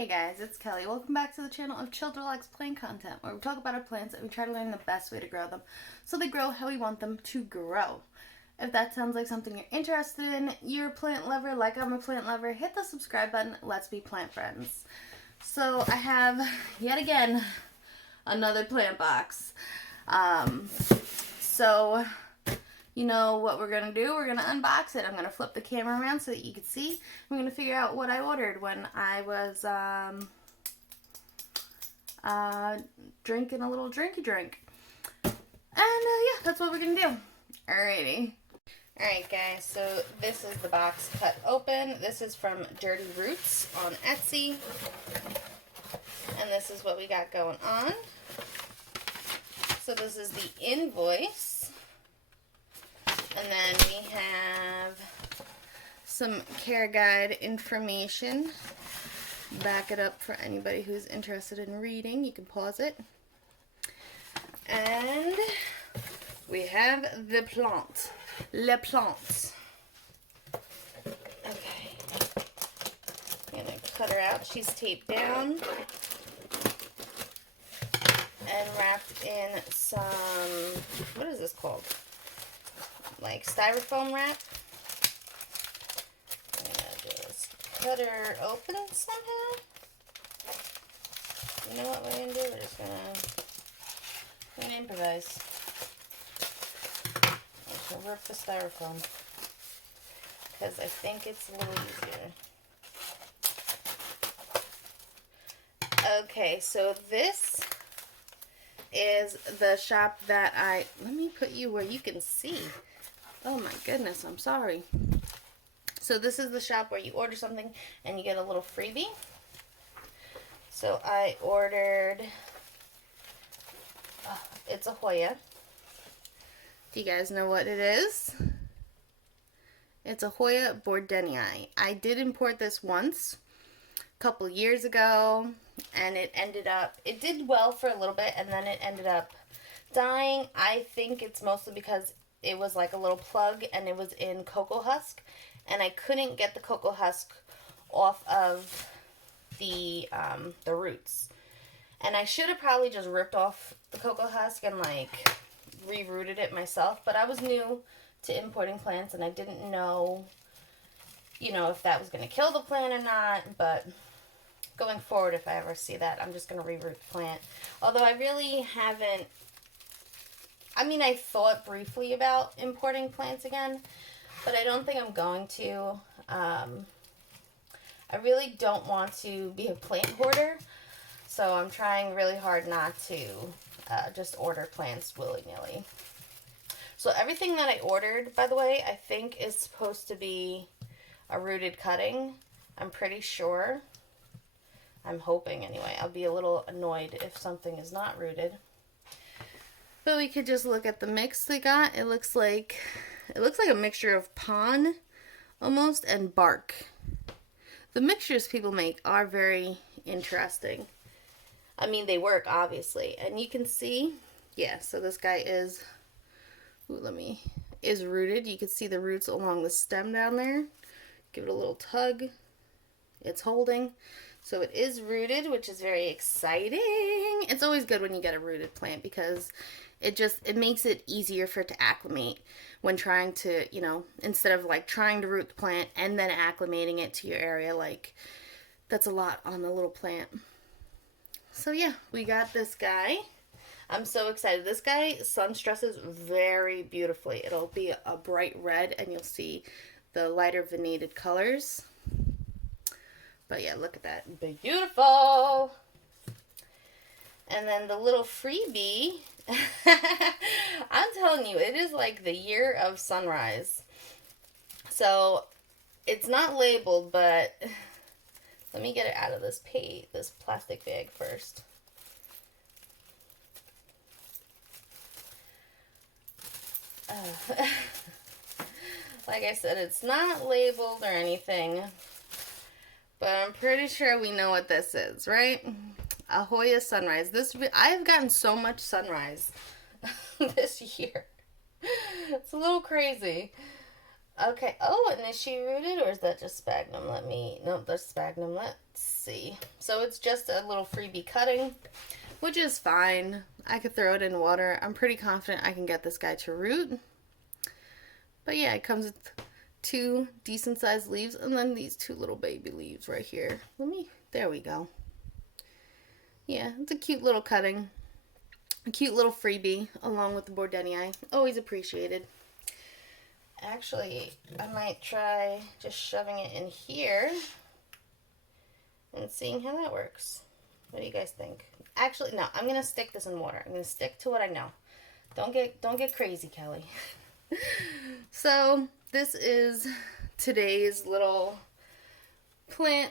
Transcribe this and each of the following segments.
Hey guys, it's Kelly. Welcome back to the channel of Chill Relax Plant Content, where we talk about our plants and we try to learn the best way to grow them so they grow how we want them to grow. If that sounds like something you're interested in, you're a plant lover like I'm a plant lover, hit the subscribe button. Let's be plant friends. So I have, yet again, another plant box. So you know what we're going to do? We're going to unbox it. I'm going to flip the camera around so that you can see. I'm going to figure out what I ordered when I was drinking a little drinky drink. And yeah, that's what we're going to do. Alrighty. Alright guys, so this is the box cut open. This is from Dirty Roots on Etsy. And this is what we got going on. So this is the invoice. And then we have some care guide information. Back it up for anybody who's interested in reading. You can pause it. And we have the plant. Le plant. Okay. I'm going to cut her out. She's taped down and wrapped in some, what is this called? Like styrofoam wrap. I'm gonna just cut her open somehow. You know what we're gonna do? We're just gonna improvise. I'm gonna rip the styrofoam because I think it's a little easier. Okay, so this is the shop that let me put you where you can see. Oh my goodness, I'm sorry. So this is the shop where you order something and you get a little freebie. So I ordered, it's a Hoya. Do you guys know what it is? It's a Hoya bordenii. I did import this once, a couple years ago, and it did well for a little bit, and then it ended up dying. I think it's mostly because it was like a little plug and it was in cocoa husk, and I couldn't get the cocoa husk off of the roots. And I should have probably just ripped off the cocoa husk and like re-rooted it myself, but I was new to importing plants and I didn't know, you know, if that was going to kill the plant or not. But going forward, if I ever see that, I'm just going to re-root the plant. Although I really haven't, I mean, I thought briefly about importing plants again, but I don't think I'm going to. I really don't want to be a plant hoarder, so I'm trying really hard not to just order plants willy-nilly. So everything that I ordered, by the way, I think is supposed to be a rooted cutting. I'm pretty sure. I'm hoping anyway. I'll be a little annoyed if something is not rooted. But we could just look at the mix they got. It looks like a mixture of pon almost and bark. The mixtures people make are very interesting. I mean, they work obviously, and you can see, yeah, so this guy is rooted. You can see the roots along the stem down there. Give it a little tug. It's holding. So it is rooted, which is very exciting. It's always good when you get a rooted plant because it makes it easier for it to acclimate when trying to, you know, instead of like trying to root the plant and then acclimating it to your area. Like, that's a lot on the little plant. So yeah, we got this guy. I'm so excited. This guy sun stresses very beautifully. It'll be a bright red and you'll see the lighter venated colors. But yeah, look at that. Beautiful. And then the little freebie. I'm telling you, it is like the year of sunrise. So it's not labeled, but let me get it out of this plastic bag first. Like I said, it's not labeled or anything. But I'm pretty sure we know what this is, right? A Hoya sunrise. I've gotten so much sunrise this year. It's a little crazy. Okay. Oh, and is she rooted or is that just sphagnum? Nope, that's sphagnum. Let's see. So it's just a little freebie cutting, which is fine. I could throw it in water. I'm pretty confident I can get this guy to root. But yeah, it comes with 2 decent sized leaves and then these 2 little baby leaves right here. There we go. Yeah, it's a cute little cutting. A cute little freebie along with the Bordenii. Always appreciated. Actually, I might try just shoving it in here and seeing how that works. What do you guys think? Actually, no, I'm gonna stick this in water. I'm gonna stick to what I know. Don't get crazy, Kelly. So this is today's little plant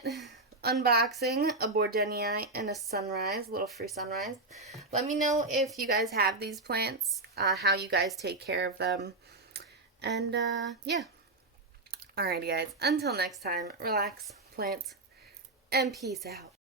unboxing, a Bordenii and a sunrise, little free sunrise. Let me know if you guys have these plants, how you guys take care of them. And yeah. Alrighty guys, until next time, relax, plants, and peace out.